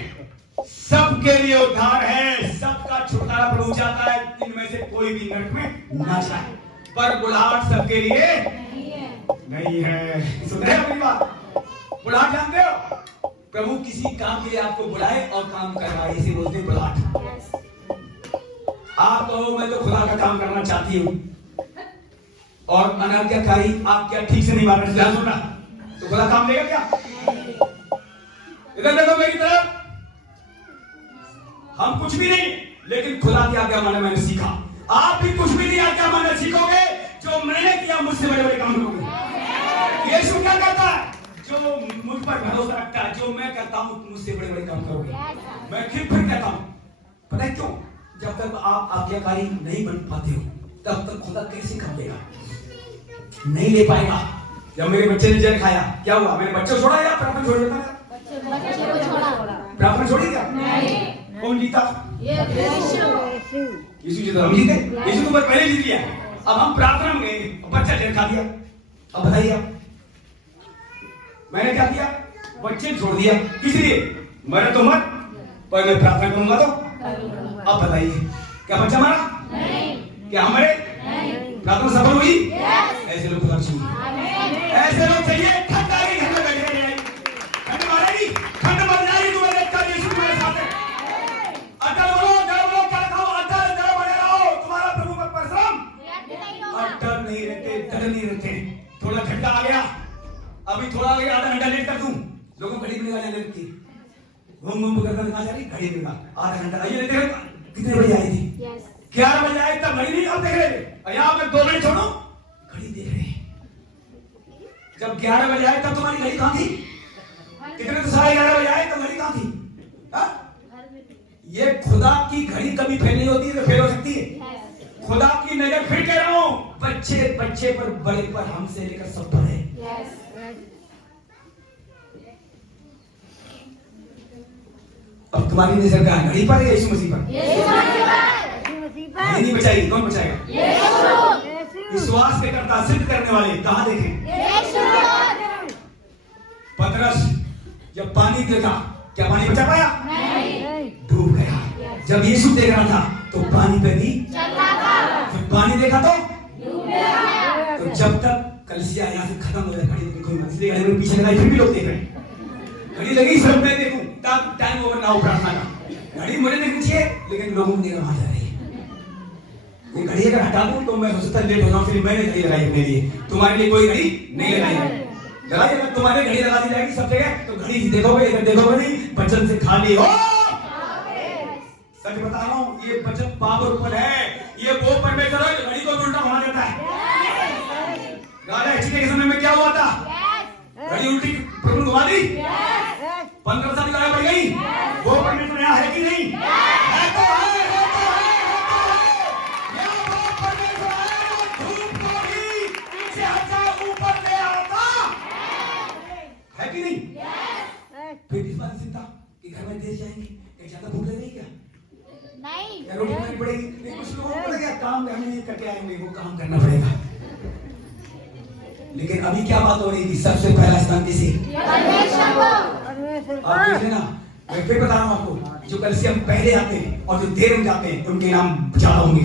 सबके लिए उद्धार है, सबका छुटकारा प्रभु चाहता है, इनमें से कोई भी नरक में ना जाए, पर बुलाहट सबके लिए नहीं है। सुन रहे हो अपनी बात? बुलाहट जानते हो? प्रभु किसी काम के लिए आपको बुलाए और काम करवाए, इसे बोलते हैं बुलाहट। आप कहो मैं तो खुदा का काम करना चाहती हूँ, और अनाज्ञाकारी आप क्या ठीक से नहीं मान रहे? ध्यान सुनना, तो खुदा काम देगा क्या? इधर देखो मेरी तरफ, हम कुछ भी नहीं, लेकिन खुदा की आज्ञा मानना मैंने सीखा। आप भी कुछ भी नहीं आज्ञा मानना सीखोगे, जो जो मैंने किया मुझसे बड़े बड़े काम करोगे। यीशु क्या करता है? जो मुझ पर भरोसा रखता है, जो मैं करता हूँ मुझसे बड़े बड़े काम करोगे। मैं फिर कहता हूँ, पता है क्यों? जब तक आप आज्ञाकारी नहीं बन पाते हो तब तक खुदा कैसे काम लेगा? नहीं ले पाएगा। जब मेरे बच्चे ने जल खाया क्या हुआ? मैंने बच्चे को छोड़ा या प्रार्थना छोड़ देता? प्रार्थना छोड़ी क्या? कौन जीता? यीशु जीता। हम जीते? यीशु तो पहले जीत लिया। अब हम प्रार्थना में गए, बच्चा जेल खा दिया। अब बताइए आप, मैंने क्या किया? बच्चे छोड़ दिया। किस लिए? मैंने तो मत, पर मैं प्रार्थना करूंगा तो। अब बताइए, क्या बच्चा मारा? क्या हमारे प्रार्थना सफल हुई? ऐसे लोग खुदा चाहिए, ऐसे लोग चाहिए। ठंड आ गई, घर में बैठे रहिए। ठंड मारेगी, ठंड मर जाएगी। तुम्हें देखकर यीशु तुम्हारे साथ है। अटल बोलो, जड़ बोलो, क्या खाओ? अटल जड़ बने रहो। तुम्हारा प्रभु पर परिश्रम अटल नहीं रहते, डर नहीं रहते। थोड़ा घंटा आ गया, अभी थोड़ा आ गया, आधा घंटा लेट कर दूं, लोगों को घड़ी मिलेगा जाने लगती, घूम घूम करकर कहाँ जा रही? घड़ी मिलेगा आधा घंटा। आइए देखो कितने बजे आई थी? 11 बजे आई, तब घड़ी नहीं अब देख रहे। यहाँ मैं 2 मिनट छोड़ो, घड़ी देख रहे। जब 11 बजे आए तब तुम्हारी घड़ी कहाँ थी? कितने तो 11:30 बजे आए तब घड़ी कहाँ थी? हा? ये खुदा की घड़ी कभी फेल नहीं होती है, फेल हो सकती है। खुदा की नजर, फिर कह रहा हूं, बच्चे बच्चे पर, बड़े पर, हमसे लेकर सब पर है। अब तुम्हारी नजर कहाँ? घड़ी पर है, यीशु मसीह पर? नहीं बचाएगी, कौन बचाएगा? विश्वास के करता, सिद्ध करने वाले कहाँ देखें? पतरस जब पानी देखा, क्या पानी बचा पाया? डूब गया। जब यीशु देख रहा था तो पानी पे भी चल रहा था। जब पानी देखा तो जब तक कलसिया यहाँ से खत्म हो जाए, घड़ी देखो, इसलिए घड़ी में पीछे लगाई, फिर भी लोग देख रहे हैं। घड़ी लगी सिर्फ मैं देखूं, तब टाइम ओवर ना हो प्रार्थना का। घड़ी मुझे देखनी चाहिए, लेकिन लोगों ने वहां जा रही है। ये घड़ी अगर हटा दूं तो मैं हो सकता है लेट हो जाऊं, फिर मैंने घड़ी लगाई अपने लिए। तुम्हारे लिए कोई घड़ी नहीं लगाई है। लगाई अगर तुम्हारे घड़ी लगा दी जाएगी सब जगह, तो घड़ी देखोगे, इधर देखोगे नहीं, वचन से खाली हो। सच बता रहा हूँ, ये वचन पाप और ऊपर है। ये वो परमेश्वर है जो घड़ी को उल्टा घुमा देता है। राजा हिजकिय्याह के समय में क्या हुआ था? घड़ी उल्टी प्रभु घुमा दी, 15 साल की लड़ाई बढ़ गई। वो परमेश्वर यहाँ है कि नहीं? है तो है, है तो है, है तो है। यह वो परमेश्वर है जो धूप को भी पीछे हटा ऊपर ले आता है कि नहीं? फिर इस बात चिंता कि घर में देर जाएंगे, क्या ज्यादा भूख लगेगी क्या? नहीं, रोटी बनानी पड़ेगी। कुछ लोगों को पता काम नहीं करके आएंगे, वो काम करना पड़ेगा। लेकिन अभी क्या बात हो रही थी? सबसे पहला स्थान किसे? आप देख लेना, मैं फिर बता रहा हूँ आपको, जो कलीसिया में पहले आते हैं और जो देर में जाते हैं उनके नाम ज्यादा होंगे।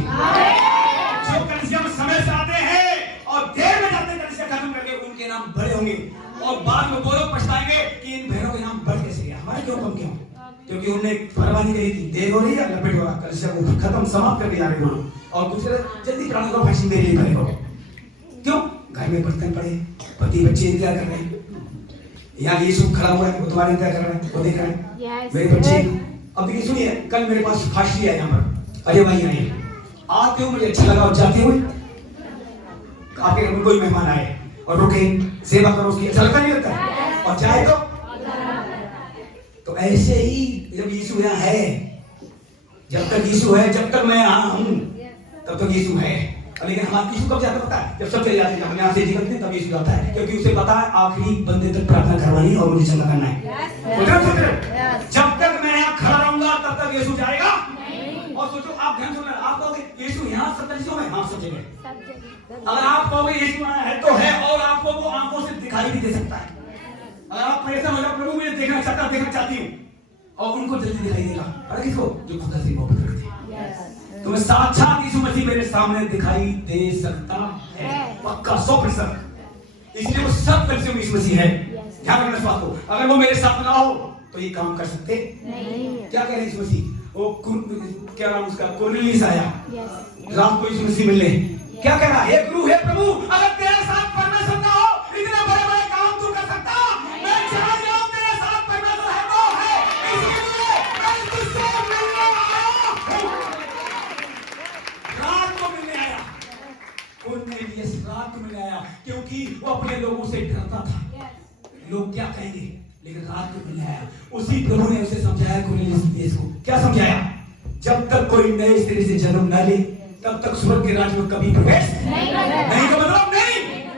जो कलीसिया में समय से आते हैं और देर में जाते हैं कलीसिया खत्म करके, उनके नाम बड़े होंगे। और बाद में वो लोग पछताएंगे कि इन बहनों के नाम बढ़ कैसे गया, हमारे क्यों कम क्यों? क्योंकि उन्होंने परवाह नहीं करी थी, देर हो रही है, लपेट हो रहा, कलीसिया को खत्म समाप्त करके जा रहे हैं। और कुछ जल्दी प्राण को फांसी मेरे लिए करेगा। क्यों? घर में बर्तन पड़े, पति बच्चे इंतजार कर रहे हैं, यहाँ यीशु खड़ा हुआ है, वो तुम्हारा इंतजार कर रहा है, वो देख रहे हैं। मेरे बच्चे, अब देखिए सुनिए, कल मेरे पास खासी है यहाँ पर, अजय भाई आए, आते हुए मुझे अच्छा लगा, और जाते हुए आपके घर में कोई मेहमान आए और रुके, सेवा करो उसकी, अच्छा लगता नहीं लगता? और जाए तो ऐसे ही जब यीशु यहाँ है, जब तक यीशु है, जब तक मैं यहाँ हूँ तब तक यीशु है। लेकिन हमारा यीशु कब जाता पता है? जब सब चले जाते हैं, हम यहाँ से निकलते हैं, तब यीशु जाता है, क्योंकि उसे पता है आखिरी बंदे तक प्रार्थना करवानी और मुझे चंगा करना है। जब तक मैं यहाँ खड़ा रहूंगा तब तक यीशु जाएगा। और सोचो, आप ध्यान सुनना, आप कहोगे यीशु यहाँ सब कलीसियों में, हाँ सब जगह। अगर आप कहोगे यीशु यहाँ है तो है, और आपको वो आंखों से दिखाई भी दे सकता है। अगर आप परेशान हो जाओ, प्रभु मुझे देखना चाहती हूँ, और उनको जल्दी दिखाई देगा। और किसको? जो खुदा से मोहब्बत करते हैं। तुम्हें साक्षात यीशु मसीह मेरे सामने दिखाई दे सकता है, पक्का 100%। इसलिए वो सब कलीसियों में यीशु मसीह है। ध्यान रखना इस बात को। अगर वो मेरे साथ ना हो तो ये काम कर सकते नहीं। क्या कह रहे यीशु मसीह? वो क्या नाम उसका, कुरनेलियस आया रात को यीशु मसीह मिलने, क्या कह रहा है? हे गुरु, हे प्रभु, अगर तेरे साथ परमेश्वर ना हो, इतने बड़े बड़े काम तू कर सकता? मैं जहां जाऊं तेरे साथ परमेश्वर है तो है, इसलिए मैं तुझसे मिलने आया हूं। रात को मिलने आया, कुरनेलियस रात में आया क्योंकि वो अपने लोगों से डरता था, लोग क्या कहेंगे, लेकिन रात में आया। उसी प्रभु ने उसे समझाया, कुरनेलियस को क्या समझाया, जब तक कोई नए सिरे से जन्म न ले तब तक स्वर्ग के राज्य में कभी प्रवेश नहीं का मतलब नहीं।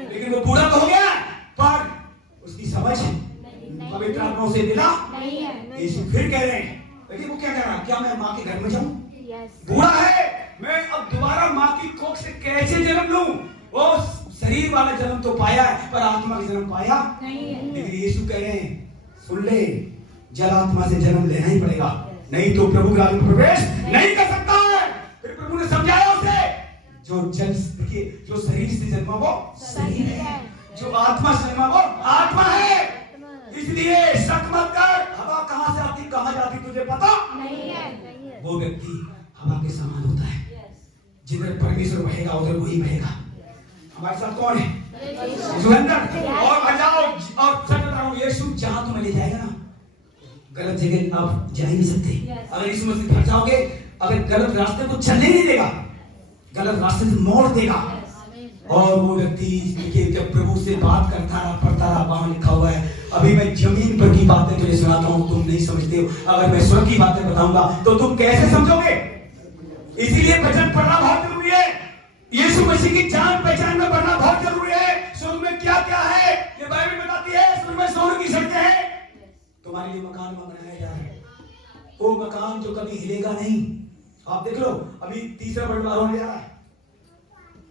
लेकिन वो बूढ़ा तो हो गया, पर उसकी समझ पवित्र आत्मा से मिला यीशु फिर कह रहे हैं, देखिए वो क्या कह रहा, क्या मैं माँ के घर में जाऊं, बूढ़ा है, मैं अब दोबारा माँ की कोख से कैसे जन्म लूं। वो शरीर वाला जन्म तो पाया है पर आत्मा का जन्म पाया नहीं। लेकिन यीशु कह रहे हैं, सुन ले, जल आत्मा से जन्म लेना ही पड़ेगा, नहीं तो प्रभु के राज्य में प्रवेश नहीं कर सकता है। फिर प्रभु ने समझाया उसे, जो जल, देखिए जो शरीर से जन्मा वो शरीर है, जो आत्मा से जन्मा वो आत्मा है। इसलिए शक मत कर, हवा कहां से आती कहां जाती तुझे पता नहीं है। वो व्यक्ति हवा के समान होता है, जिधर परमेश्वर बहेगा उधर वही बहेगा। हमारे साथ कौन है, और बजाओ और सच बता रहा हूं, यीशु जहां तुम्हें ले जाएगा ना, गलत जगह आप जा ही नहीं सकते। अगर यीशु मसीह फंस जाओगे, अगर गलत रास्ते को चलने नहीं देगा, गलत रास्ते से मोड़ देगा। और वो व्यक्ति जब प्रभु से बात करता रहा, पढ़ता रहा, वहां लिखा हुआ है, अभी मैं जमीन पर की बातें तुझे सुनाता हूं, तुम नहीं समझते हो, अगर मैं स्वर्ग की बातें बताऊंगा तो तुम कैसे समझोगे। इसीलिए वचन पढ़ना बहुत जरूरी है, यीशु मसीह की जान पहचान में बढ़ना बहुत जरूरी है। स्वर्ग में क्या क्या है ये बाइबल बताती है, स्वर्ग में सोने की सड़कें हैं, तुम्हारे लिए मकान बनाया जा रहा है, वो मकान जो कभी हिलेगा नहीं। आप देख लो, अभी तीसरा बड़ा होने जा रहा है,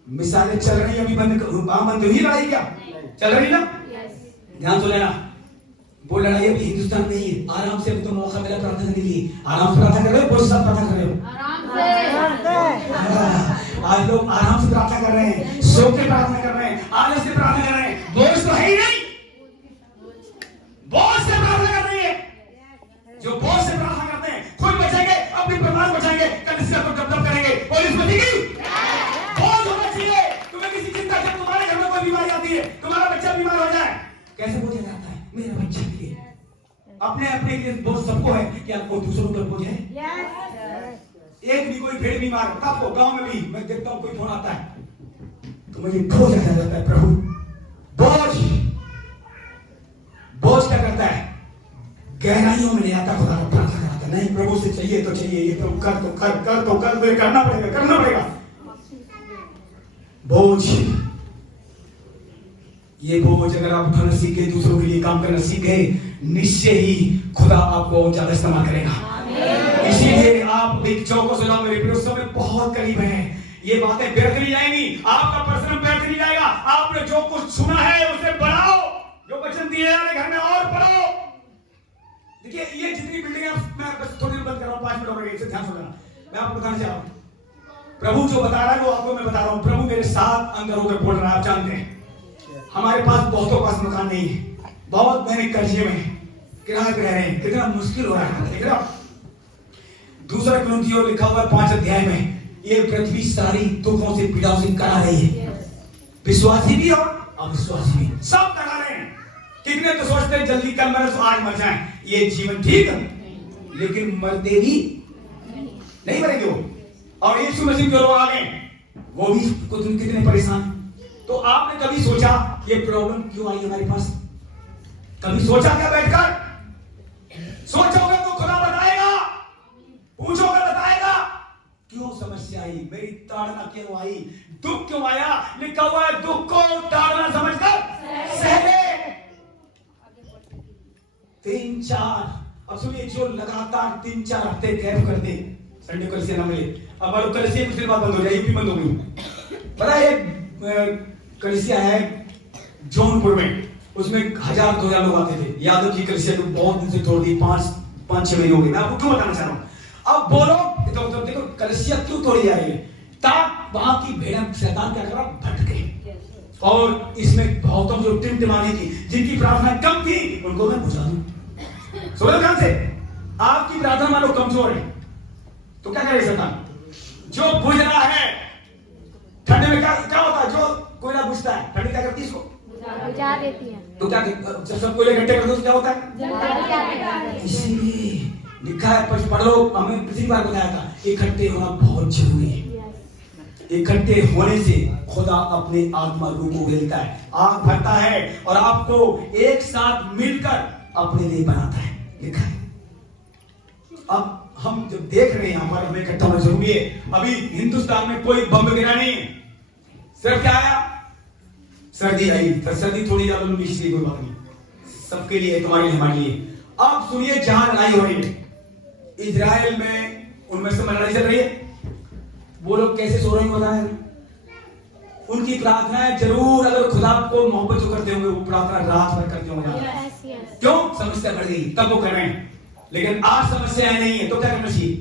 मिसालें चल रही, अभी बंद हुई लड़ाई, क्या चल रही ना, ध्यान तो लेना, वो लड़ाई अभी हिंदुस्तान में ही है। आराम से अभी तो मौका मिला प्रार्थना के लिए, आराम से प्रार्थना कर रहे हो, बहुत साथ प्रार्थना कर रहे हो, आज लोग आराम से प्रार्थना कर रहे हैं, सो के प्रार्थना कर रहे हैं, आलस से प्रार्थना कर रहे हैं, बोझ तो है ही नहीं, बोझ से प्रार्थना कर रही है। जो बोझ से प्रार्थना करते हैं खुद बचेंगे, अपनी परिवार बचाएंगे, कलीसिया को डब करेंगे, पुलिस बचेगी। बोझ होना चाहिए, तुम्हें किसी चिंता, जब तुम्हारे घर में कोई बीमारी आती है, तुम्हारा बच्चा बीमार हो जाए, कैसे बोझ जाता है, मेरा बच्चा के लिए, अपने अपने लिए बोझ सबको है, क्या कोई दूसरों पर बोझ है। एक भी कोई भेड़ बीमार होता है, गांव में भी मैं देखता हूं, कोई फोन आता है तो मुझे बोझ आ जाता है, प्रभु बोझ। बोझ क्या करता है, गहराइयों में ले आता, खुदा का प्रार्थना कराता, नहीं प्रभु से चाहिए तो चाहिए, ये तो कर तो कर, कर तो कर, तो करना पड़ेगा, करना पड़ेगा। बोझ, ये बोझ अगर आप उठाना सीखे, दूसरों के लिए काम करना सीखे, निश्चय ही खुदा आपको ज्यादा इस्तेमाल करेगा। इसीलिए आप एक चौकों से मेरे प्रिय, समय बहुत करीब है, ये बातें व्यर्थ नहीं जाएंगी, आपका परिश्रम व्यर्थ नहीं जाएगा। आपने जो कुछ सुना है उसे बढ़ाओ, जो वचन दिए हैं घर में और बढ़ाओ। देखिए ये जितनी बिल्डिंग मैं बस थोड़ी देर बंद कर रहा हूं, 5 मिनट हो गए, इसे ध्यान से सुनना, मैं आपको बताना चाह रहा हूं, प्रभु जो बता रहा है वो आपको मैं बता रहा हूं। प्रभु मेरे साथ अंदर होकर बोल रहा है, आप जानते हैं हमारे पास बहुतों पास मकान नहीं है, बहुत मैंने कर्जे में किराए पे रह रहे हैं, कितना मुश्किल हो रहा है। देख रहे हो, दूसरा कुरिन्थियों लिखा हुआ 5 अध्याय में, ये पृथ्वी सारी दुखों से पीड़ाओं से करा रही है, विश्वासी भी और अविश्वासी भी, सब करा रहे हैं। कितने तो सोचते हैं जल्दी कल मरे तो आज मर जाएं, ये जीवन ठीक है, लेकिन मरते भी नहीं मरेंगे वो। और यीशु मसीह के लोग आ गए, वो भी कुछ कितने परेशान। तो आपने कभी सोचा ये प्रॉब्लम क्यों आई हमारे पास, कभी सोचा क्या बैठकर? सोचोगे तो खुदा बताएगा, पूछोगे बताएगा क्यों समस्या आई, मेरी ताड़ना क्यों आई, दुख क्यों आया। लिखा हुआ है दुख को ताड़ना समझकर सह ले। 3-4 अब सुनिए, जो लगातार 3-4 हफ्ते गैप कर दे, संडे कलिसिया ना मिले, अब मालूम कलिसिया पिछली बात बंद हो जाएगी, बंद हो गई। पता है एक कलिसिया है जौनपुर में, उसमें 1000-2000 लोग आते थे, यादव की कलिसिया को बहुत दिन से छोड़ दी, 5-6 महीने हो गए। मैं आपको क्यों बताना चाह रहा हूं, अब बोलो तो देखो कलिसिया क्यों तोड़ी जा रही है, ताकि वहां की भेड़ शैतान क्या कर रहा भटके। और इसमें बहुतों जो टिमटिमाने की, जिनकी प्रार्थना कम थी, उनको मैं बुझा दूं। सुनो ध्यान से, आपकी प्रार्थना मानो कमजोर है तो क्या करे शैतान, जो बुझ रहा है ठंडे में क्या होता है, जो कोयला बुझता है ठंडी क्या करती है, इसको बुझा देती है। तो क्या जब सब कोयले इकट्ठे कर दो तो क्या होता है, इसीलिए लिखा है, पढ़ लो, हमें पिछली बार बताया था, इकट्ठे होना बहुत जरूरी है। इकट्ठे होने से खुदा अपने आत्मा रूप को मिलता है, आग भरता है और आपको एक साथ मिलकर अपने लिए बनाता है, लिखा है। अब हम जब देख रहे हैं यहाँ पर हमें इकट्ठा होना जरूरी है। अभी हिंदुस्तान में कोई बम गिरा नहीं है, सिर्फ क्या आया, सर्दी आई, तो सर्दी थोड़ी ज्यादा लंबी, इसलिए कोई बात नहीं, सबके लिए, तुम्हारे लिए, हमारे लिए। अब सुनिए, जहां लड़ाई हो रही है इजराइल में, उनमें से लड़ाई चल रही है, वो लोग कैसे सो रहे हैं पता है? उनकी प्रार्थनाएं जरूर, अगर खुदा को मोहब्बत जो करते होंगे वो प्रार्थना रात भर करते होंगे। क्यों? समस्या बढ़ गई तब वो कर रहे हैं, लेकिन आज समस्याएं नहीं है तो क्या करना चाहिए?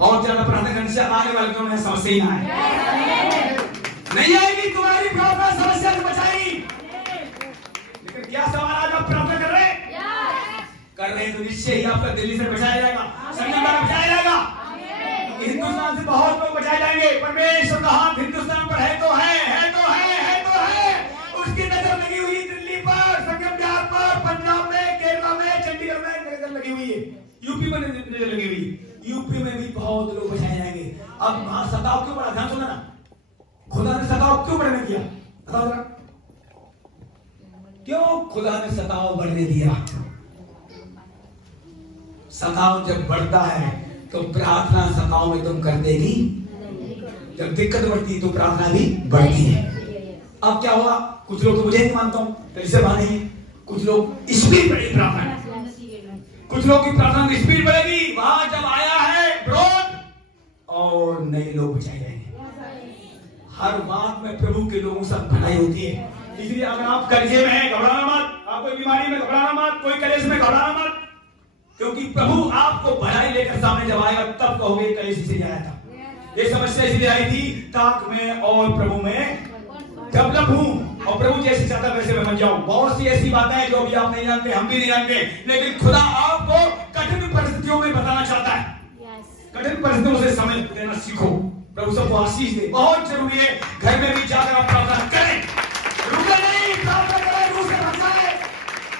और ज्यादा प्रार्थना करने से आने वाले दिनों में समस्या ही ना आए, नहीं आएगी तुम्हारी प्रार्थना, समस्या से बचाएगी। लेकिन क्या सवाल, आज आप प्रार्थना कर रहे हैं? कर रहे हैं तो निश्चय ही आपका दिल्ली से बचाया जाएगा, संगम द्वारा बचाया जाएगा, हिंदुस्तान से बहुत लोग बचाए जाएंगे। परमेश्वर का हाथ हिंदुस्तान पर है तो है, है तो है, है तो है। उसकी नजर लगी हुई दिल्ली पर, संगम द्वार पर, पंजाब में, केरला में, चंडीगढ़ में नजर लगी हुई है, यूपी में नजर लगी हुई है, यूपी में भी बहुत लोग बचाए जाएंगे। अब वहां सताव क्यों बढ़ा? ध्यान सुना ना, खुदा ने सताव क्यों बढ़ने दिया? बताओ जरा, क्यों खुदा ने सताव बढ़ने दिया? सताव जब बढ़ता है तो प्रार्थना सताव में तुम कर देगी, जब दिक्कत बढ़ती तो प्रार्थना भी बढ़ती है। अब क्या हुआ, कुछ लोग तो मुझे नहीं मानता हूं कैसे मानेंगे, कुछ लोग स्पीड बढ़ेगी प्रार्थना, कुछ लोग की प्रार्थना में स्पीड बढ़ेगी, वहां जब आया है विरोध और नए लोग बचाए जाएंगे। हर बात में प्रभु के लोगों से भलाई होती है, इसलिए अगर आप कर्जे में हैं घबराना मत, आप कोई बीमारी में घबराना मत, कोई कलेश में घबराना मत, क्योंकि प्रभु आपको भलाई लेकर सामने जब आएगा तब कहोगे कलेश इसलिए आया था, ये समस्या इसलिए आई थी ताकि मैं और प्रभु में डेवलप हूं और प्रभु जैसे चाहता वैसे मैं बन जाऊं। बहुत सी ऐसी बातें हैं जो अभी आप नहीं जानते, हम भी नहीं जानते, लेकिन खुदा आपको कठिन परिस्थितियों में बताना चाहता है। कठिन परिस्थितियों से समझ देना सीखो, प्रभु सबको आशीष दे। बहुत जरूरी है घर में भी जाकर आप प्रार्थना करें, रुके नहीं, प्रार्थना करें, रूह से भटकाए।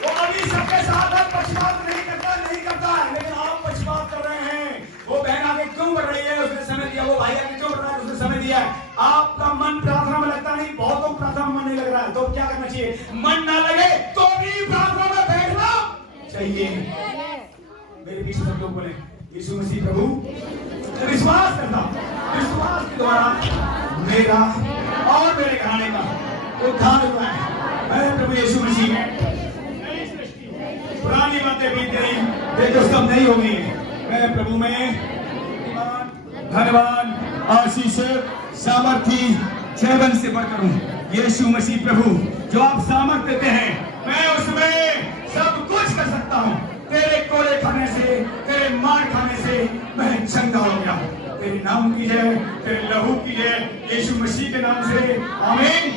वो अभी सबके साथ पक्षपात नहीं करता है, लेकिन आप पक्षपात कर रहे हैं। वो बहन आगे क्यों बढ़ रही है, उसने समय दिया, वो भाई आगे क्यों बढ़ रहा है, उसने समय दिया है। आपका मन प्रार्थना में लगता नहीं, बहुतों प्रार्थना में मन नहीं लग रहा है, तो क्या करना चाहिए? मन ना लगे तो भी प्रार्थना में बैठना चाहिए। मेरे पीछे सब लोग बोले यीशु मसीह प्रभु, विश्वास करता, विश्वास के द्वारा मेरा और मेरे घराने का उद्धार हुआ है। मैं प्रभु यीशु मसीह में, पुरानी बातें बीत गई, ये सब नहीं होगी। मैं प्रभु में धन्यवाद, आशीष, सामर्थी, जीवन से बढ़कर हूं। यीशु मसीह प्रभु जो आप सामर्थ देते हैं, मैं उसमें सब कुछ कर सकता हूं। तेरे कोड़े खाने से, तेरे मार खाने से मैं चंगा हो गया। तेरे नाम की जय, तेरे लहू की जय, यीशु मसीह के नाम से आमीन।